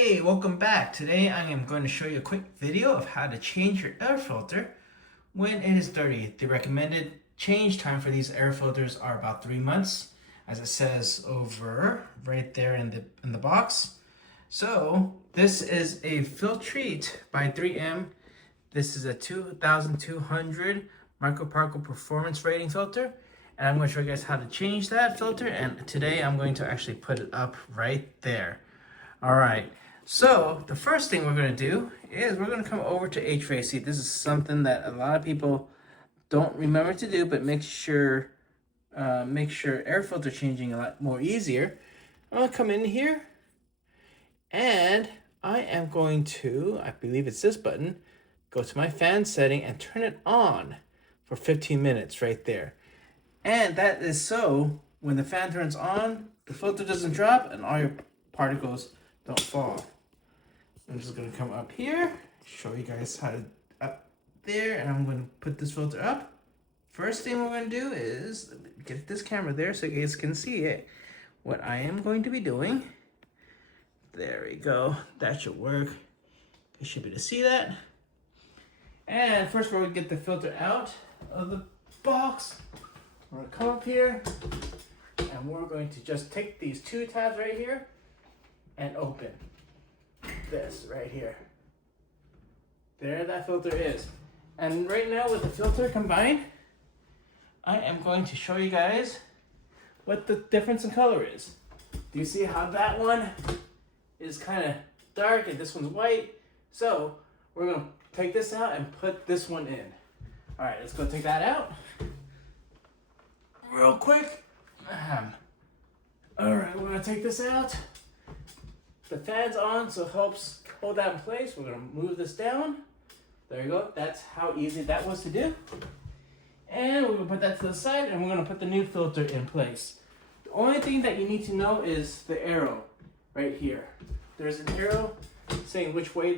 Hey, welcome back. Today I am going to show you a quick video of how to change your air filter when it is dirty. The recommended change time for these air filters are about 3 months, as it says over right there in the box. So this is a Filtrete by 3M. This is a 2200 microparticle performance rating filter. And I'm going to show you guys how to change that filter. And today I'm going to actually put it up right there. All right, so the first thing we're going to do is we're going to come over to HVAC. This is something that a lot of people don't remember to do, but makes sure air filter changing a lot more easier. I'm going to come in here and I am going to, I believe it's this button, go to my fan setting and turn it on for 15 minutes right there. And that is so when the fan turns on, the filter doesn't drop and all your particles don't fall. I'm just going to come up here, show you guys how to up there, and I'm going to put this filter up. First thing we're going to do is get this camera there so you guys can see it. What I am going to be doing, there we go, that should work. You should be able to see that. And first we're going to get the filter out of the box. We're going to come up here and we're going to just take these two tabs right here and open this right here. There that filter is. And right now with the filter combined, I am going to show you guys what the difference in color is. Do you see how that one is kind of dark and this one's white? So we're going to take this out and put this one in. All right, let's go take that out real quick. All right, we're going to take this out. The fan's on, so it helps hold that in place. We're going to move this down. There you go. That's how easy that was to do. And we're going to put that to the side, and we're going to put the new filter in place. The only thing that you need to know is the arrow right here. There's an arrow saying which way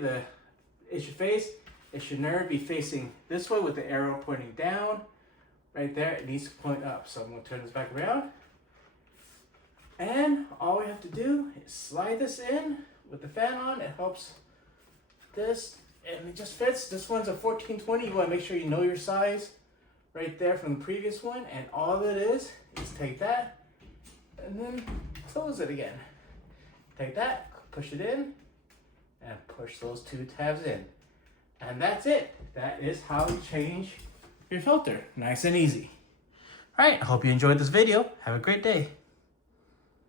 it should face. It should never be facing this way with the arrow pointing down. Right there, it needs to point up. So I'm going to turn this back around. And all we have to do is slide this in with the fan on. It helps this, and it just fits. This one's a 1420. You want to make sure you know your size right there from the previous one. And all it is take that and then close it again. Take that, push it in, and push those two tabs in. And that's it. That is how you change your filter. Nice and easy. All right, I hope you enjoyed this video. Have a great day.